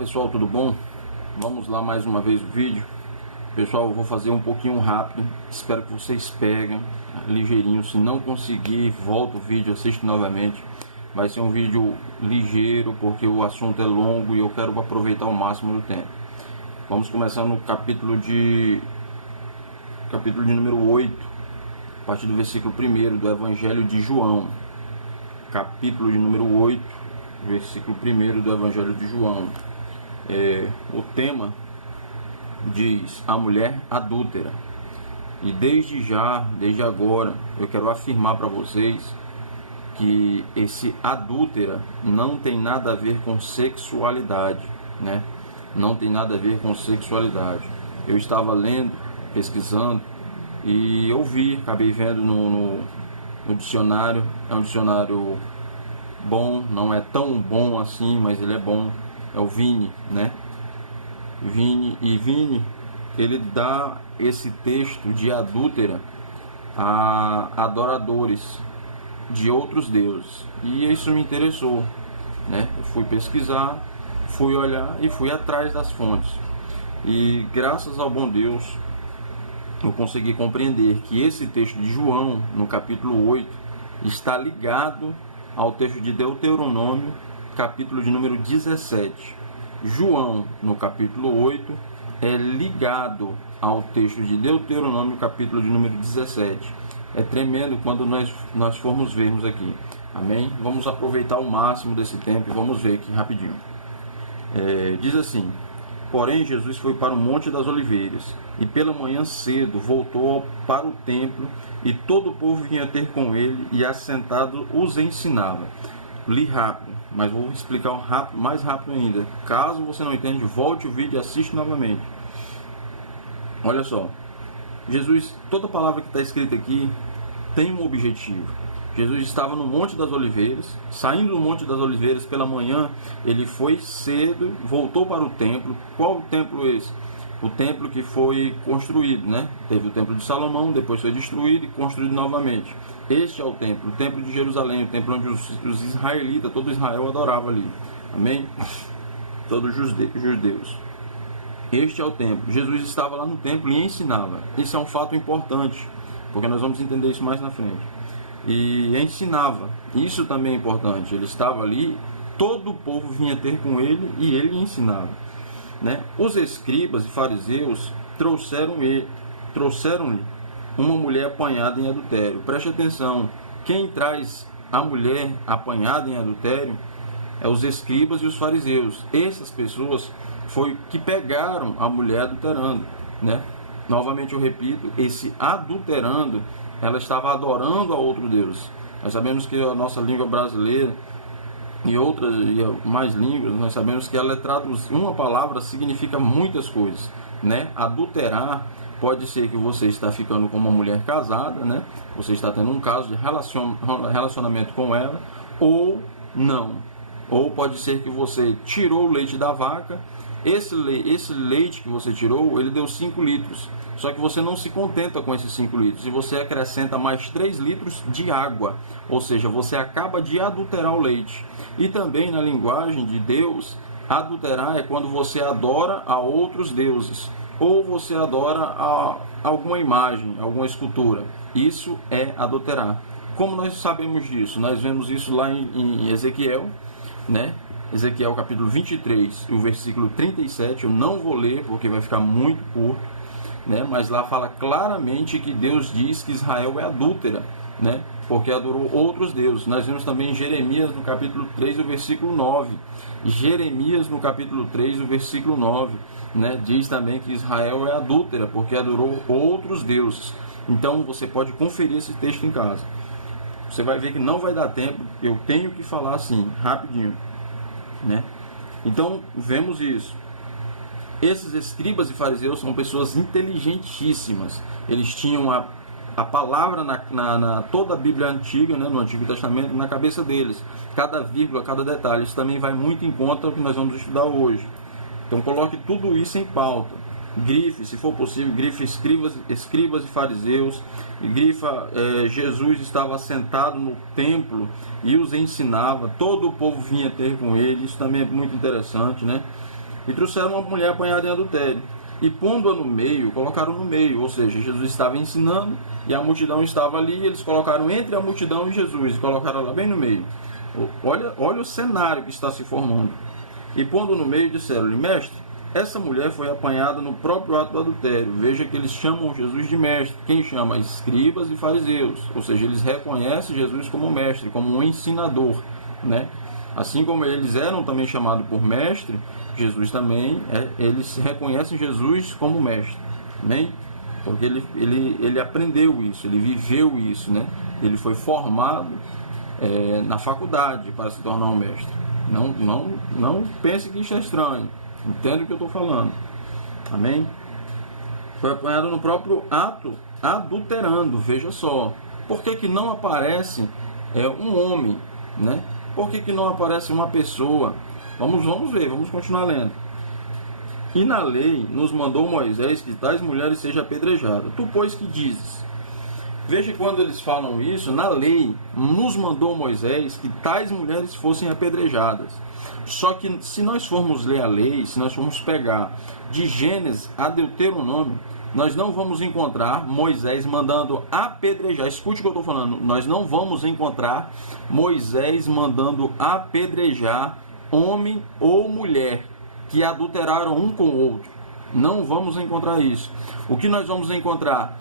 pessoal, tudo bom? Vamos lá mais uma vez o vídeo. Pessoal, eu vou fazer um pouquinho rápido, espero que vocês peguem ligeirinho. Se não conseguir, volta o vídeo, assiste novamente. Vai ser um vídeo ligeiro porque o assunto é longo e eu quero aproveitar o máximo do tempo. Vamos começar no capítulo de número 8, a partir do versículo 1 do Evangelho de João. Capítulo de número 8, versículo 1 do Evangelho de João. O tema diz: a mulher adúltera. E desde agora, eu quero afirmar para vocês que esse adúltera não tem nada a ver com sexualidade, né? Não tem nada a ver com sexualidade. Eu estava lendo, pesquisando e eu acabei vendo no dicionário. É um dicionário bom, não é tão bom assim, mas ele é bom. É o Vini, né? Vini, ele dá esse texto de adúltera a adoradores de outros deuses. E isso me interessou, né? Eu fui pesquisar, fui olhar e fui atrás das fontes. E graças ao bom Deus, eu consegui compreender que esse texto de João, no capítulo 8, está ligado ao texto de Deuteronômio, capítulo de número 17. João, no capítulo 8, é ligado ao texto de Deuteronômio, capítulo de número 17. É tremendo quando nós formos vermos aqui. Amém? Vamos aproveitar o máximo desse tempo e vamos ver aqui rapidinho. Diz assim: porém Jesus foi para o Monte das Oliveiras, e pela manhã cedo voltou para o templo, e todo o povo vinha ter com ele, e assentado os ensinava. Li rápido, mas vou explicar mais rápido ainda. Caso você não entenda, volte o vídeo e assiste novamente. Olha só, Jesus, toda palavra que está escrita aqui tem um objetivo. Jesus estava no Monte das Oliveiras, saindo do Monte das Oliveiras pela manhã, ele foi cedo, voltou para o templo. Qual templo é esse? O templo que foi construído, né? Teve o templo de Salomão, depois foi destruído e construído novamente. Este é o templo de Jerusalém, o templo onde os israelitas, todo Israel adorava ali. Amém? Todos os judeus. Este é o templo. Jesus estava lá no templo e ensinava. Isso é um fato importante, porque nós vamos entender isso mais na frente. E ensinava. Isso também é importante. Ele estava ali, todo o povo vinha ter com ele e ele ensinava, né? Os escribas e fariseus trouxeram-lhe uma mulher apanhada em adultério. Preste atenção, quem traz a mulher apanhada em adultério é os escribas e os fariseus. Essas pessoas foi que pegaram a mulher adulterando, né? Novamente eu repito, esse adulterando, ela estava adorando a outro Deus. Nós sabemos que a nossa língua brasileira e outras e mais línguas, nós sabemos que ela é traduzida, uma palavra significa muitas coisas, né? Adulterar pode ser que você está ficando com uma mulher casada, né? Você está tendo um caso de relacionamento com ela, ou não. Ou pode ser que você tirou o leite da vaca. Esse leite que você tirou, ele deu 5 litros. Só que você não se contenta com esses 5 litros. E você acrescenta mais 3 litros de água. Ou seja, você acaba de adulterar o leite. E também na linguagem de Deus, adulterar é quando você adora a outros deuses. Ou você adora a alguma imagem, alguma escultura. Isso é adulterar. Como nós sabemos disso? Nós vemos isso lá em Ezequiel, né? Ezequiel capítulo 23, o versículo 37, eu não vou ler porque vai ficar muito curto, né? Mas lá fala claramente que Deus diz que Israel é adúltera, né? Porque adorou outros deuses. Nós vemos também em Jeremias no capítulo 3, o versículo 9. Jeremias no capítulo 3, o versículo 9, né? Diz também que Israel é adúltera porque adorou outros deuses. Então você pode conferir esse texto em casa. Você vai ver que não vai dar tempo, eu tenho que falar assim, rapidinho, né? Então vemos isso. Esses escribas e fariseus são pessoas inteligentíssimas. Eles tinham a palavra toda a Bíblia antiga, né, no Antigo Testamento, na cabeça deles. Cada vírgula, cada detalhe. Isso também vai muito em conta o que nós vamos estudar hoje. Então coloque tudo isso em pauta. Grife, se for possível, grife escribas e fariseus. Grifa, Jesus estava sentado no templo e os ensinava. Todo o povo vinha ter com ele. Isso também é muito interessante, né? e trouxeram uma mulher apanhada em adultério. E pondo-a no meio, colocaram no meio, ou seja, Jesus estava ensinando e a multidão estava ali, e eles colocaram entre a multidão e Jesus, e colocaram lá bem no meio. Olha o cenário que está se formando. E pondo no meio, disseram-lhe: mestre, essa mulher foi apanhada no próprio ato do adultério. Veja que eles chamam Jesus de mestre. Quem chama? Escribas e fariseus. Ou seja, eles reconhecem Jesus como mestre, como um ensinador, né? Assim como eles eram também chamados por mestre, Jesus também, eles reconhecem Jesus como mestre, né? Porque ele aprendeu isso, ele viveu isso, né? Ele foi formado na faculdade para se tornar um mestre. Não pense que isso é estranho. Entende o que eu estou falando? Amém? Foi apanhado no próprio ato, adulterando. Veja só. Por que não aparece um homem, né? Por que não aparece uma pessoa? Vamos ver, vamos continuar lendo. E na lei nos mandou Moisés que tais mulheres sejam apedrejadas. Tu, pois, que dizes? Veja que quando eles falam isso, na lei nos mandou Moisés que tais mulheres fossem apedrejadas. Só que se nós formos ler a lei, se nós formos pegar de Gênesis a Deuteronômio, nós não vamos encontrar Moisés mandando apedrejar. Escute o que eu estou falando. Nós não vamos encontrar Moisés mandando apedrejar homem ou mulher que adulteraram um com o outro. Não vamos encontrar isso. O que nós vamos encontrar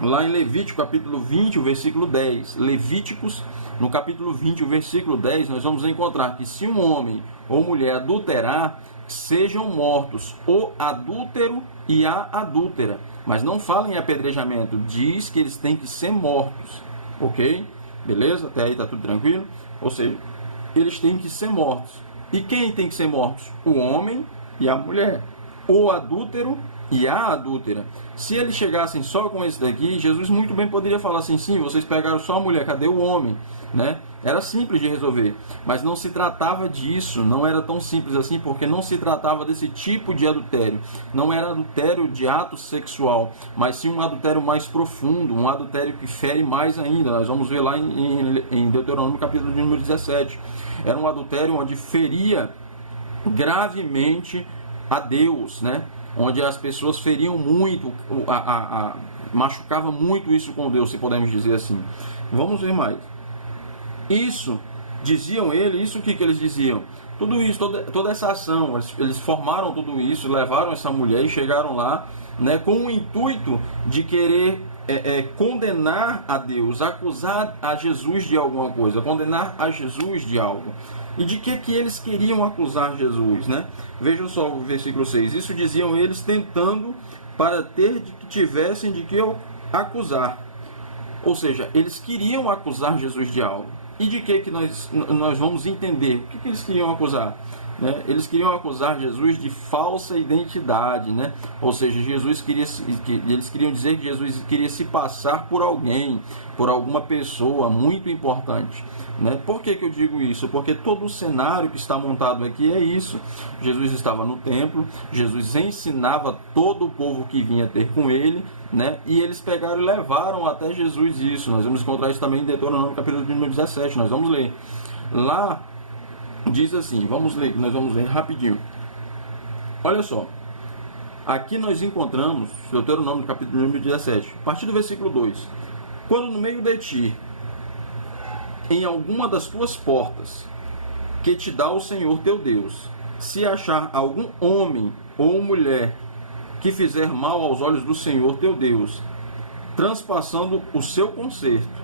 lá em Levítico, capítulo 20, o versículo 10. Levíticos, no capítulo 20, o versículo 10, nós vamos encontrar que se um homem ou mulher adulterar, sejam mortos o adúltero e a adúltera. Mas não fala em apedrejamento, diz que eles têm que ser mortos. Ok? Beleza? Até aí está tudo tranquilo? Ou seja, eles têm que ser mortos. E quem tem que ser mortos? O homem e a mulher. O adúltero e a adúltera. Se eles chegassem só com esse daqui, Jesus muito bem poderia falar assim: sim, vocês pegaram só a mulher, cadê o homem? Né? Era simples de resolver, mas não se tratava disso, não era tão simples assim, porque não se tratava desse tipo de adultério. Não era adultério de ato sexual, mas sim um adultério mais profundo, um adultério que fere mais ainda. Nós vamos ver lá em Deuteronômio capítulo de número 17. Era um adultério onde feria gravemente a Deus, né? Onde as pessoas feriam muito, machucava muito isso com Deus, se podemos dizer assim. Vamos ver mais. Isso, diziam isso o que eles diziam? Tudo isso, toda essa ação, eles formaram tudo isso, levaram essa mulher e chegaram lá, né, com o intuito de querer condenar a Deus, acusar a Jesus de alguma coisa, condenar a Jesus de algo. E de que eles queriam acusar Jesus, né? Vejam só o versículo 6. Isso diziam eles tentando para ter de que tivessem de que acusar. Ou seja, eles queriam acusar Jesus de algo. E de que nós vamos entender? O que eles queriam acusar? Né? Eles queriam acusar Jesus de falsa identidade, né? Ou seja, eles queriam dizer que Jesus queria se passar por alguém, por alguma pessoa muito importante. Né? Por que eu digo isso? Porque todo o cenário que está montado aqui é isso. Jesus estava no templo, Jesus ensinava todo o povo que vinha ter com ele, né? E eles pegaram e levaram até Jesus isso. Nós vamos encontrar isso também em Deuteronômio capítulo número 17. Nós vamos ler. Lá diz assim, nós vamos ler rapidinho. Olha só. Aqui nós encontramos Deuteronômio capítulo número 17. A partir do versículo 2. Quando no meio de ti, em alguma das tuas portas, que te dá o Senhor teu Deus, se achar algum homem ou mulher que fizer mal aos olhos do Senhor teu Deus, transpassando o seu concerto,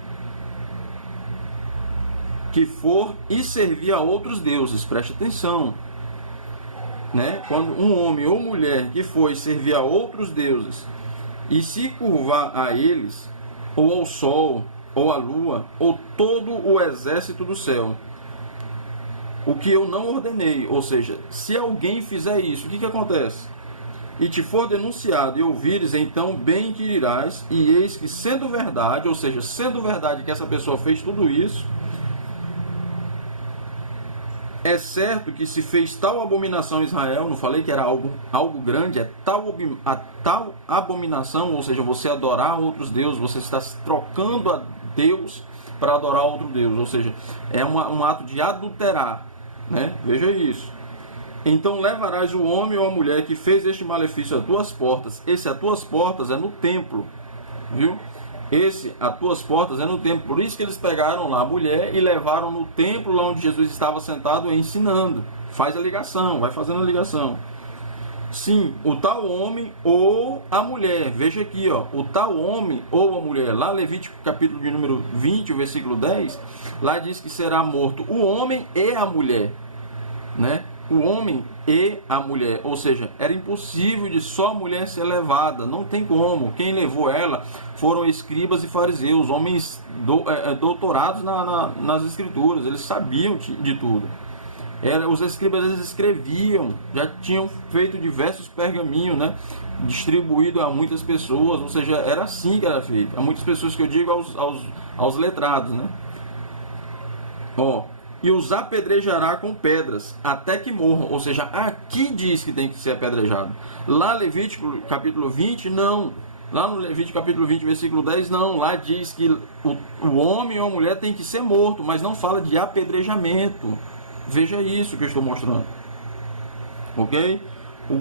que for e servir a outros deuses, preste atenção, né? Quando um homem ou mulher que for servir a outros deuses e se curvar a eles, ou ao sol, ou à lua, ou todo o exército do céu, o que eu não ordenei. Ou seja, se alguém fizer isso, o que acontece? E te for denunciado e ouvires, então bem que irás, e eis que sendo verdade, ou seja, sendo verdade que essa pessoa fez tudo isso, é certo que se fez tal abominação em Israel, não falei que era algo grande, a tal abominação, ou seja, você adorar outros deuses, você está se trocando a Deus para adorar outro Deus, ou seja, é um ato de adulterar, né? Veja isso. Então levarás o homem ou a mulher que fez este malefício a tuas portas. Esse a tuas portas é no templo, viu? Esse a tuas portas é no templo. Por isso que eles pegaram lá a mulher e levaram no templo, lá onde Jesus estava sentado ensinando. Faz a ligação, vai fazendo a ligação. Sim, o tal homem ou a mulher. Veja aqui, ó, o tal homem ou a mulher. Lá Levítico capítulo de número 20, o versículo 10, lá diz que será morto o homem e a mulher, né? O homem e a mulher, ou seja, era impossível de só a mulher ser levada, não tem como. Quem levou ela foram escribas e fariseus, homens doutorados nas escrituras, eles sabiam de tudo. Os escribas, eles escreviam, já tinham feito diversos pergaminhos, né, distribuído a muitas pessoas, ou seja, era assim que era feito. Há muitas pessoas que eu digo aos letrados, né? Ó, e os apedrejará com pedras, até que morram. Ou seja, aqui diz que tem que ser apedrejado. Lá Levítico capítulo 20, não. Lá no Levítico capítulo 20, versículo 10, não. Lá diz que o homem ou a mulher tem que ser morto, mas não fala de apedrejamento. Veja isso que eu estou mostrando. Ok?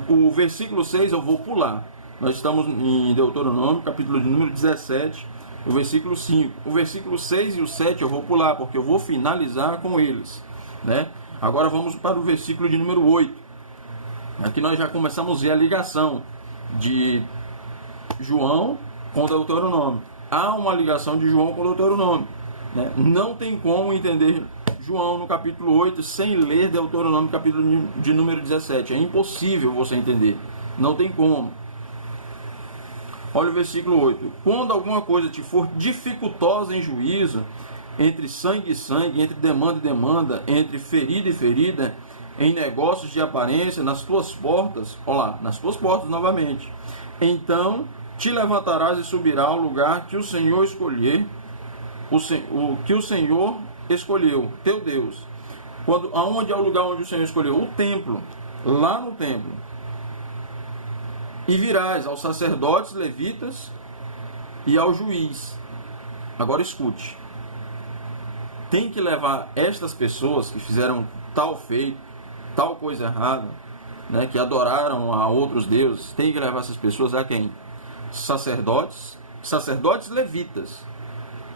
O versículo 6 eu vou pular. Nós estamos em Deuteronômio, capítulo de número 17, o versículo 5. O versículo 6 e o 7 eu vou pular, porque eu vou finalizar com eles, né? Agora vamos para o versículo de número 8. Aqui nós já começamos a ver a ligação de João com Deuteronômio. Há uma ligação de João com Deuteronômio, né? Não tem como entender João no capítulo 8 sem ler Deuteronômio capítulo de número 17. É impossível você entender. Não tem como. Olha o versículo 8. Quando alguma coisa te for dificultosa em juízo, entre sangue e sangue, entre demanda e demanda, entre ferida e ferida, em negócios de aparência, nas tuas portas, olha lá, nas tuas portas novamente, então te levantarás e subirás ao lugar que o Senhor escolher, que o Senhor escolheu, teu Deus. Aonde é o lugar onde o Senhor escolheu? O templo, lá no templo. E virás aos sacerdotes levitas e ao juiz. Agora escute. Tem que levar estas pessoas que fizeram tal feito, tal coisa errada, né, que adoraram a outros deuses, tem que levar essas pessoas a quem? Sacerdotes levitas.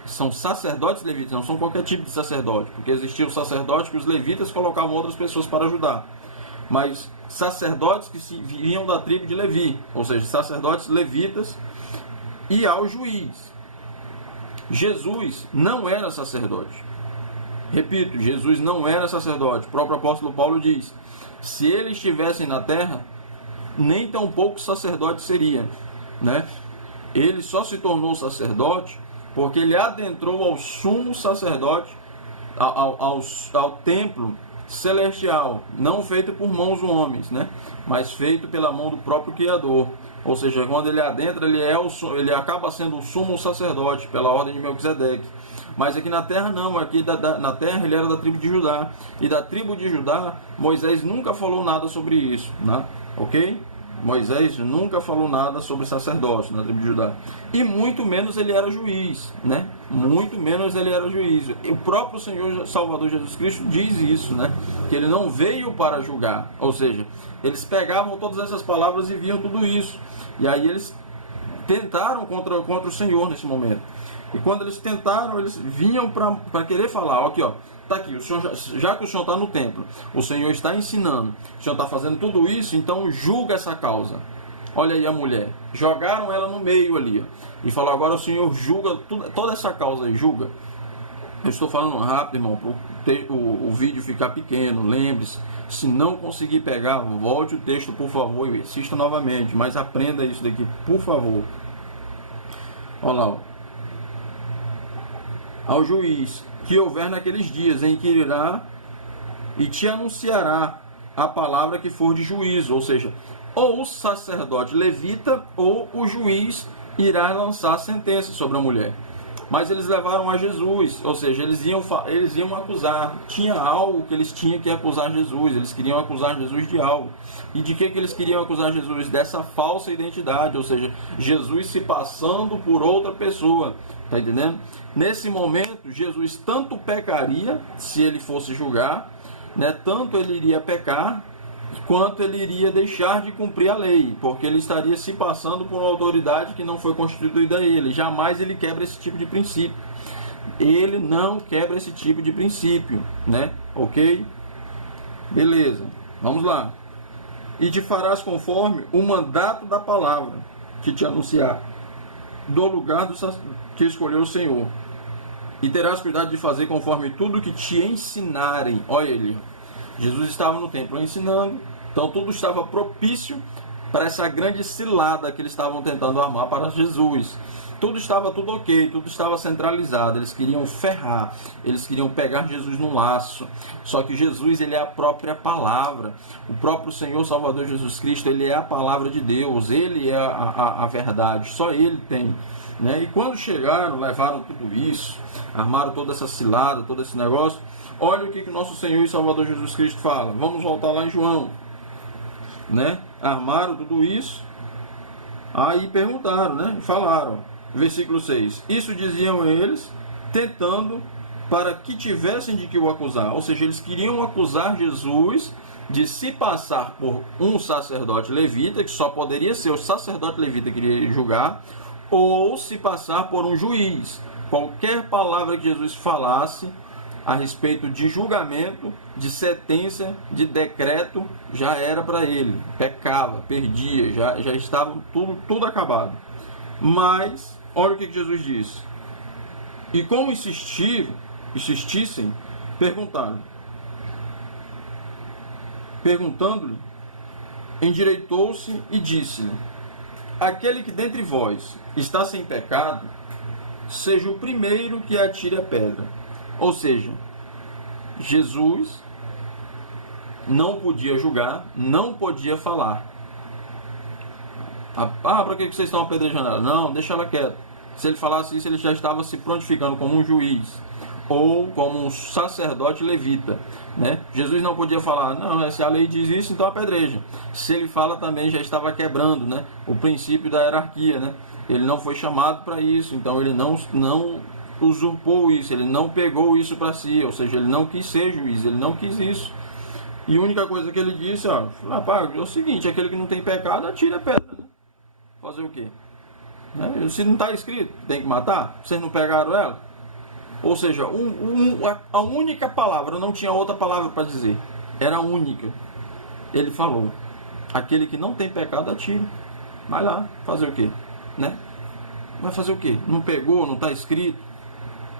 São sacerdotes levitas, não são qualquer tipo de sacerdote, porque existia o sacerdote que os levitas colocavam outras pessoas para ajudar. Mas sacerdotes que vinham da tribo de Levi, ou seja, sacerdotes levitas, e ao juiz. Jesus não era sacerdote. Repito, Jesus não era sacerdote. O próprio apóstolo Paulo diz: se ele estivesse na terra, nem tão pouco sacerdote seria, né? Ele só se tornou sacerdote porque ele adentrou ao sumo sacerdote, ao templo celestial, não feito por mãos de homens, né? Mas feito pela mão do próprio Criador. Ou seja, quando ele adentra, ele acaba sendo o sumo sacerdote pela ordem de Melquisedeque. Mas aqui na terra não, aqui na terra ele era da tribo de Judá. E da tribo de Judá, Moisés nunca falou nada sobre isso, né? Ok? Moisés nunca falou nada sobre sacerdócio na tribo de Judá. E muito menos ele era juiz, né? Muito menos ele era juiz. E o próprio Senhor Salvador Jesus Cristo diz isso, né? Que ele não veio para julgar. Ou seja, eles pegavam todas essas palavras e viam tudo isso. E aí eles tentaram contra o Senhor nesse momento. E quando eles tentaram, eles vinham para querer falar, aqui ó, tá aqui, o Senhor, já que o Senhor está no templo, o Senhor está ensinando, o Senhor está fazendo tudo isso, então julga essa causa. Olha aí a mulher, jogaram ela no meio ali, ó, e falou, agora o Senhor julga toda essa causa aí, julga. Eu estou falando rápido, irmão, para o vídeo ficar pequeno, lembre-se, se não conseguir pegar, volte o texto, por favor, e assista novamente, mas aprenda isso daqui, por favor. Olha lá, ó. Ao juiz que houver naqueles dias em que irá e te anunciará a palavra que for de juízo, ou seja, ou o sacerdote levita ou o juiz irá lançar sentença sobre a mulher. Mas eles levaram a Jesus, ou seja, eles iam acusar, tinha algo que eles tinham que acusar Jesus, eles queriam acusar Jesus de algo. E de que eles queriam acusar Jesus? Dessa falsa identidade, ou seja, Jesus se passando por outra pessoa. Está entendendo? Nesse momento, Jesus tanto pecaria, se ele fosse julgar, né? Tanto ele iria pecar, quanto ele iria deixar de cumprir a lei, porque ele estaria se passando por uma autoridade que não foi constituída a ele. Jamais ele quebra esse tipo de princípio. Ele não quebra esse tipo de princípio, né? Ok? Beleza, vamos lá. E te farás conforme o mandato da palavra que te anunciar, do lugar que escolheu o Senhor. E terás cuidado de fazer conforme tudo que te ensinarem. Olha ele, Jesus estava no templo ensinando, então tudo estava propício para essa grande cilada que eles estavam tentando armar para Jesus. Tudo estava tudo ok, tudo estava centralizado. Eles queriam ferrar, eles queriam pegar Jesus no laço. Só que Jesus, ele é a própria palavra. O próprio Senhor Salvador Jesus Cristo, ele é a palavra de Deus. Ele é a verdade, só ele tem. Né? E quando chegaram, levaram tudo isso, armaram toda essa cilada, todo esse negócio. Olha o que o nosso Senhor e Salvador Jesus Cristo fala. Vamos voltar lá em João. Né? Armaram tudo isso. Aí perguntaram, né? Falaram. Versículo 6. Isso diziam eles, tentando para que tivessem de que o acusar. Ou seja, eles queriam acusar Jesus de se passar por um sacerdote levita, que só poderia ser o sacerdote levita que iria julgar, ou se passar por um juiz. Qualquer palavra que Jesus falasse a respeito de julgamento, de sentença, de decreto, já era para ele. Pecava, perdia, já estava tudo acabado. Mas, olha o que Jesus disse. E como insistissem, perguntando-lhe, endireitou-se e disse-lhe: aquele que dentre vós está sem pecado, seja o primeiro que atire a pedra. Ou seja, Jesus não podia julgar, não podia falar. Para que vocês estão apedrejando ela? Não, deixa ela quieta. Se ele falasse isso, ele já estava se prontificando como um juiz ou como um sacerdote levita, né? Jesus não podia falar, não, se a lei diz isso, então apedreja. Se ele fala também, já estava quebrando, né, o princípio da hierarquia, né? Ele não foi chamado para isso, então ele não usurpou isso, ele não pegou isso para si, ou seja, ele não quis ser juiz, ele não quis isso. E a única coisa que ele disse, rapaz, é o seguinte, aquele que não tem pecado, atira a pedra, né? Fazer o quê? Né? Se não está escrito, tem que matar? Vocês não pegaram ela? Ou seja, a única palavra, não tinha outra palavra para dizer, era a única. Ele falou, aquele que não tem pecado, atire. Vai lá, fazer o quê? Né? Vai fazer o quê? Não pegou, não está escrito.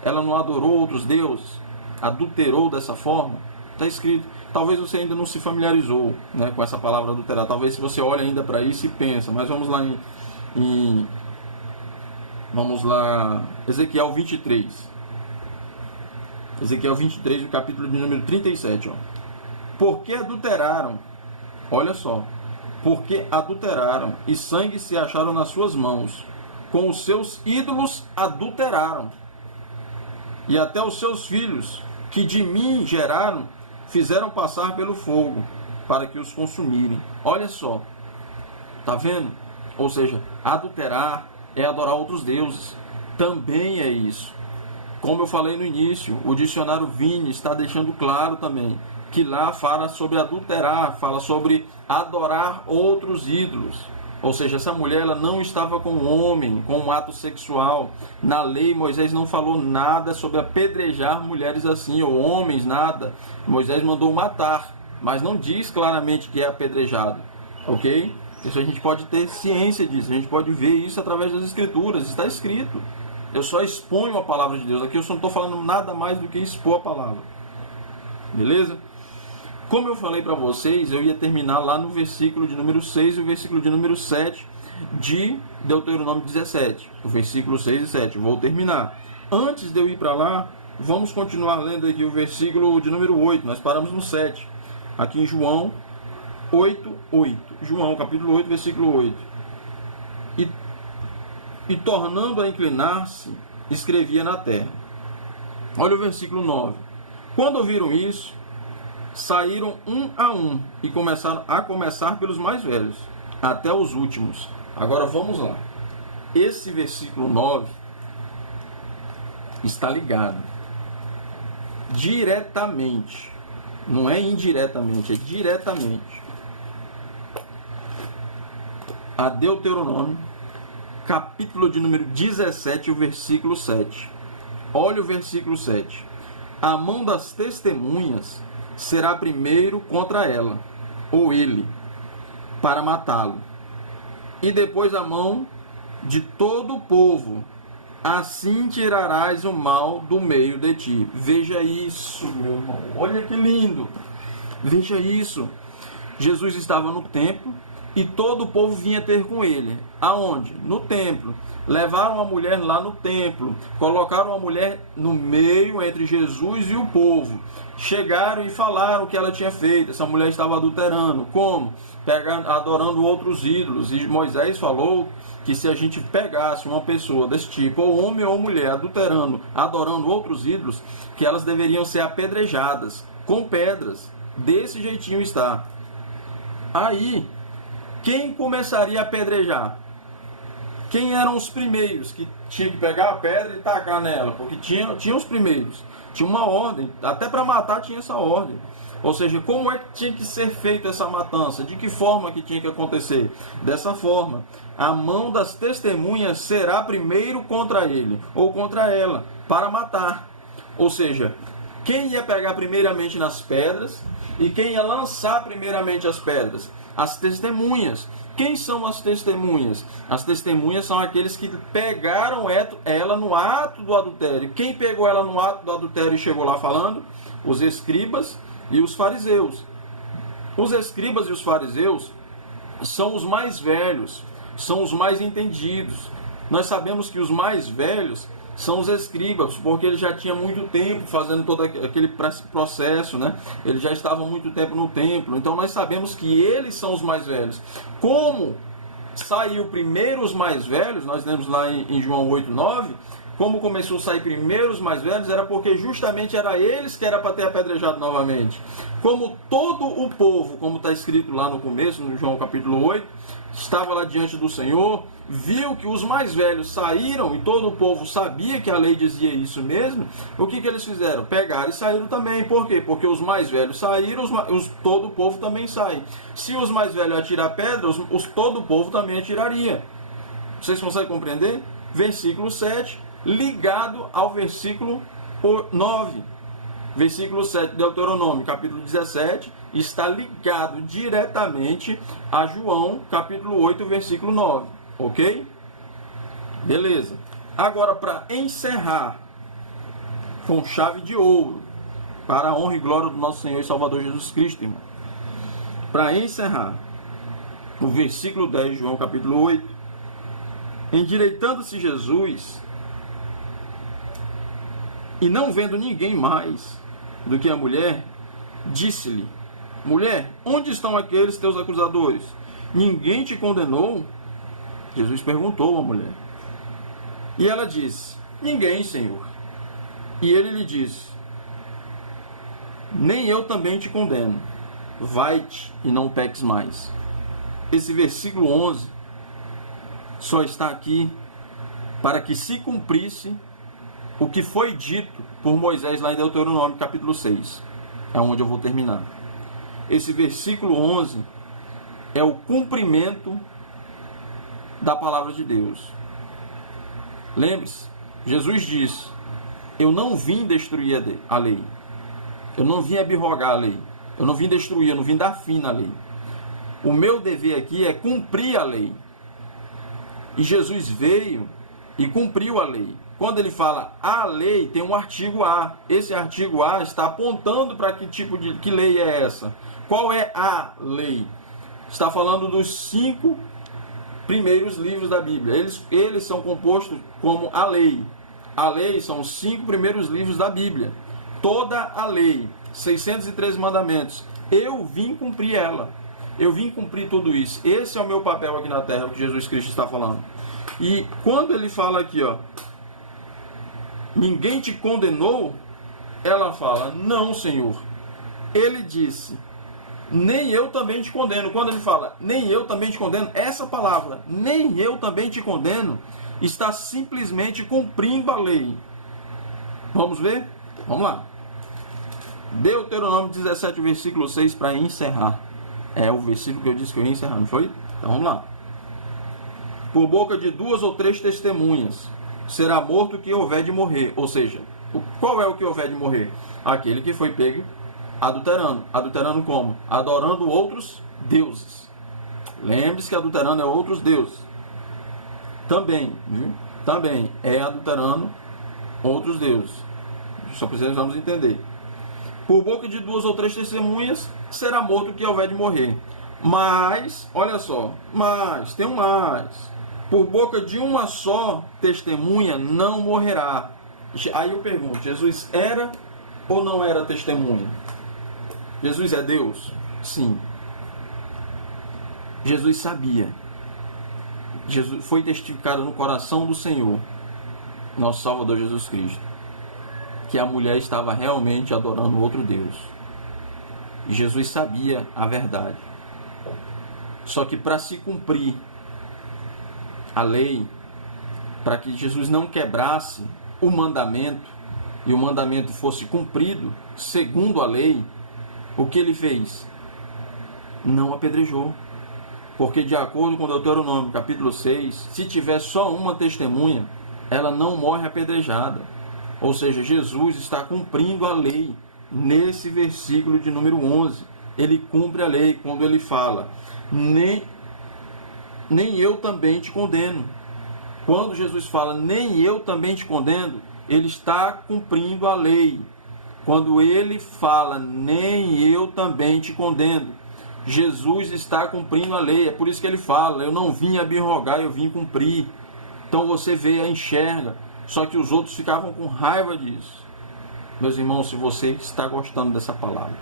Ela não adorou outros deuses, adulterou dessa forma. Está escrito. Talvez você ainda não se familiarizou, né, com essa palavra adulterar. Talvez se você olha ainda para isso e pensa. Mas vamos lá vamos lá, Ezequiel 23. Ezequiel 23, o capítulo de número 37. Ó. Porque adulteraram, olha só, porque adulteraram e sangue se acharam nas suas mãos. Com os seus ídolos adulteraram. E até os seus filhos, que de mim geraram, fizeram passar pelo fogo, para que os consumirem. Olha só, tá vendo? Ou seja, adulterar é adorar outros deuses. Também é isso. Como eu falei no início, o dicionário Vini está deixando claro também, que lá fala sobre adulterar, fala sobre adorar outros ídolos. Ou seja, essa mulher ela não estava com um homem, com um ato sexual. Na lei, Moisés não falou nada sobre apedrejar mulheres assim, ou homens, nada. Moisés mandou matar, mas não diz claramente que é apedrejado. Ok? Isso a gente pode ter ciência disso, a gente pode ver isso através das escrituras, está escrito. Eu só exponho a palavra de Deus, aqui eu só não estou falando nada mais do que expor a palavra. Beleza? Como eu falei para vocês, eu ia terminar lá no versículo de número 6 e o versículo de número 7 de Deuteronômio 17. O versículo 6 e 7. Vou terminar. Antes de eu ir para lá, vamos continuar lendo aqui o versículo de número 8. Nós paramos no 7. Aqui em João 8, 8. João, capítulo 8, versículo 8. E tornando a inclinar-se, escrevia na terra. Olha o versículo 9. Quando ouviram isso, saíram um a um e começaram a começar pelos mais velhos, até os últimos. Agora vamos lá. Esse versículo 9 está ligado diretamente, não é indiretamente, é diretamente a Deuteronômio, capítulo de número 17, o versículo 7. Olha o versículo 7. A mão das testemunhas será primeiro contra ela, ou ele, para matá-lo. E depois a mão de todo o povo. Assim tirarás o mal do meio de ti. Veja isso, meu irmão. Olha que lindo. Veja isso. Jesus estava no templo e todo o povo vinha ter com ele. Aonde? No templo. Levaram a mulher lá no templo. Colocaram a mulher no meio entre Jesus e o povo. Chegaram e falaram o que ela tinha feito. Essa mulher estava adulterando. Como? Adorando outros ídolos. E Moisés falou que se a gente pegasse uma pessoa desse tipo, ou homem ou mulher, adulterando, adorando outros ídolos, que elas deveriam ser apedrejadas com pedras. Desse jeitinho está. Aí, quem começaria a apedrejar? Quem eram os primeiros que tinham que pegar a pedra e tacar nela? Porque tinha os primeiros. Tinha uma ordem, até para matar tinha essa ordem. Ou seja, como é que tinha que ser feita essa matança? De que forma que tinha que acontecer? Dessa forma, a mão das testemunhas será primeiro contra ele, ou contra ela, para matar. Ou seja, quem ia pegar primeiramente nas pedras, e quem ia lançar primeiramente as pedras? As testemunhas. Quem são as testemunhas? As testemunhas são aqueles que pegaram ela no ato do adultério. Quem pegou ela no ato do adultério e chegou lá falando? Os escribas e os fariseus. Os escribas e os fariseus são os mais velhos, são os mais entendidos. Nós sabemos que os mais velhos são os escribas, porque eles já tinham muito tempo fazendo todo aquele processo, né? Eles já estavam muito tempo no templo, então nós sabemos que eles são os mais velhos. Como saiu primeiro os mais velhos, nós lemos lá em João 8:9, como começou a sair primeiro os mais velhos, era porque justamente era eles que era para ter apedrejado novamente. Como todo o povo, como está escrito lá no começo, no João capítulo 8, estava lá diante do Senhor, viu que os mais velhos saíram, e todo o povo sabia que a lei dizia isso mesmo, o que eles fizeram? Pegaram e saíram também. Por quê? Porque os mais velhos saíram, todo o povo também sai. Se os mais velhos atirar pedra, todo o povo também atiraria. Vocês conseguem compreender? Versículo 7, ligado ao versículo 9. Versículo 7 de Deuteronômio, capítulo 17, está ligado diretamente a João, capítulo 8, versículo 9. Ok? Beleza. Agora, para encerrar com chave de ouro, para a honra e glória do nosso Senhor e Salvador Jesus Cristo, irmão. Para encerrar, o versículo 10 de João, capítulo 8. Endireitando-se Jesus, e não vendo ninguém mais do que a mulher, disse-lhe: mulher, onde estão aqueles teus acusadores? Ninguém te condenou? Jesus perguntou à mulher. E ela disse: ninguém, Senhor. E ele lhe disse: nem eu também te condeno. Vai-te e não peques mais. Esse versículo 11 só está aqui para que se cumprisse o que foi dito por Moisés lá em Deuteronômio capítulo 6. É onde eu vou terminar. Esse versículo 11 é o cumprimento da palavra de Deus. Lembre-se, Jesus disse: eu não vim destruir a lei. Eu não vim abrogar a lei. Eu não vim destruir, eu não vim dar fim na lei. O meu dever aqui é cumprir a lei. E Jesus veio e cumpriu a lei. Quando ele fala a lei, tem um artigo A. Esse artigo A está apontando para que lei é essa. Qual é a lei? Está falando dos 5 primeiros livros da Bíblia. Eles são compostos como a lei. A lei são os 5 primeiros livros da Bíblia. Toda a lei, 613 mandamentos. Eu vim cumprir ela. Eu vim cumprir tudo isso. Esse é o meu papel aqui na terra, o que Jesus Cristo está falando. E quando ele fala aqui, ó, ninguém te condenou, ela fala: não, Senhor. Ele disse: nem eu também te condeno. Quando ele fala nem eu também te condeno, essa palavra, nem eu também te condeno, está simplesmente cumprindo a lei. Vamos ver? Vamos lá. Deuteronômio 17, versículo 6, para encerrar. É o versículo que eu disse que eu ia encerrar, não foi? Então vamos lá. por boca de 2 ou 3 testemunhas, será morto o que houver de morrer. Ou seja, qual é o que houver de morrer? Aquele que foi pego adulterando. Adulterando como? Adorando outros deuses. Lembre-se que adulterando é outros deuses. Também, viu? Também é adulterando outros deuses. Só precisamos entender. Por boca de 2 ou 3 testemunhas, será morto o que houver de morrer. Mas, olha só, mas, tem um mais. Por boca de uma só testemunha não morrerá. Aí eu pergunto, Jesus era ou não era testemunha? Jesus é Deus? Sim. Jesus sabia. Jesus foi testificado no coração do Senhor, nosso Salvador Jesus Cristo, que a mulher estava realmente adorando outro Deus. E Jesus sabia a verdade. Só que para se cumprir a lei, para que Jesus não quebrasse o mandamento, e o mandamento fosse cumprido segundo a lei, o que ele fez? Não apedrejou. Porque de acordo com Deuteronômio capítulo 6, se tiver só uma testemunha, ela não morre apedrejada. Ou seja, Jesus está cumprindo a lei nesse versículo de número 11. Ele cumpre a lei quando ele fala, nem eu também te condeno. Quando Jesus fala, nem eu também te condeno, ele está cumprindo a lei. Quando ele fala, nem eu também te condeno, Jesus está cumprindo a lei. É por isso que ele fala, eu não vim abirrogar, eu vim cumprir. Então você vê, enxerga. Só que os outros ficavam com raiva disso. Meus irmãos, se você está gostando dessa palavra,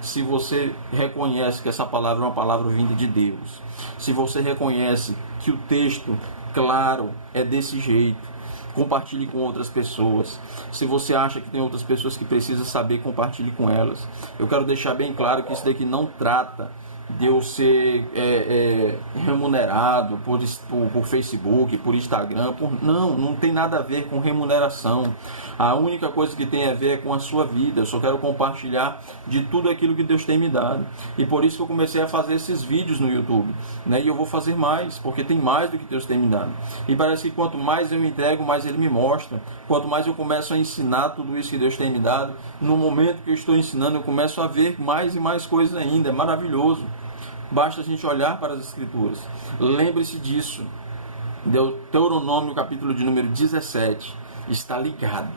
se você reconhece que essa palavra é uma palavra vinda de Deus, se você reconhece que o texto, claro, é desse jeito, compartilhe com outras pessoas. Se você acha que tem outras pessoas que precisam saber, compartilhe com elas. Eu quero deixar bem claro que isso daqui não trata de eu ser remunerado por Facebook, por Instagram. Não tem nada a ver com remuneração. A única coisa que tem a ver é com a sua vida. Eu só quero compartilhar de tudo aquilo que Deus tem me dado. E por isso que eu comecei a fazer esses vídeos no YouTube, né? E eu vou fazer mais, porque tem mais do que Deus tem me dado. E parece que quanto mais eu me entrego, mais Ele me mostra. Quanto mais eu começo a ensinar tudo isso que Deus tem me dado, no momento que eu estou ensinando, eu começo a ver mais e mais coisas ainda. É maravilhoso. Basta a gente olhar para as Escrituras. Lembre-se disso. Deuteronômio, capítulo de número 17, está ligado,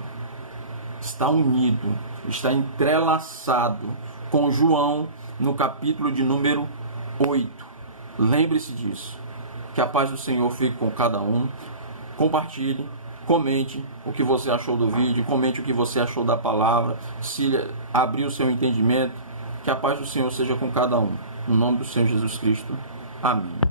está unido, está entrelaçado com João, no capítulo de número 8. Lembre-se disso. Que a paz do Senhor fique com cada um. Compartilhe, comente o que você achou do vídeo, comente o que você achou da palavra, se abriu o seu entendimento. Que a paz do Senhor seja com cada um. No nome do Senhor Jesus Cristo. Amém.